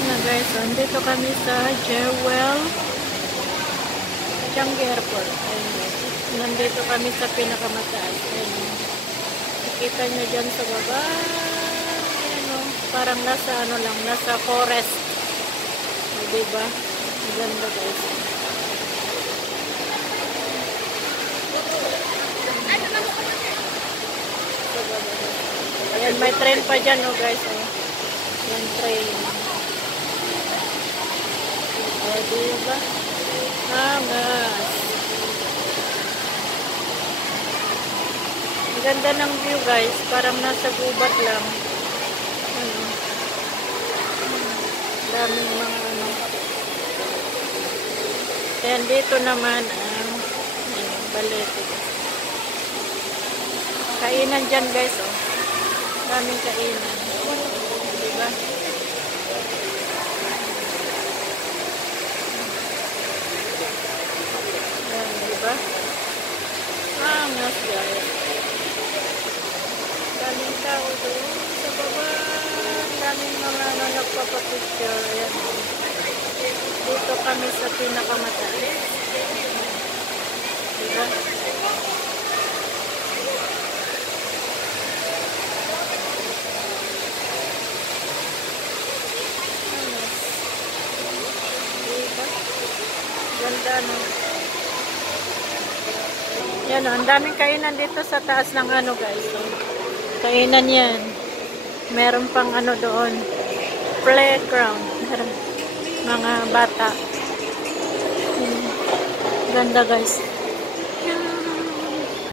Ayan na guys, so, dito kami sa Jewel Changi Airport. Ayan guys. Nandito kami sa pinakamataas. Ayan. Nakita nyo dyan sa baba. Ayan o. Parang nasa ano lang, nasa forest. O, diba? Maganda guys. Ayan, may train pa dyan o guys. O. Ayan, train. O, diba? Angas. Ang ganda ng view guys. Parang nasa gubat lang. Ano. Daming mga ano. Ayan, dito naman ang balete. Kainan dyan guys. Oh. Daming kainan. Diba? Ayan, diba? Angas guys. Daming tao doon sa baba. Daming mga ano, nagpapapicture. Ayan. Dito kami sa pinakamataas. Diba? Diba? Ganda no. Yan o, ang daming kainan dito sa taas ng ano guys. So, kainan yan. Meron pang ano doon. Playground. Meron mga bata. Ganda guys.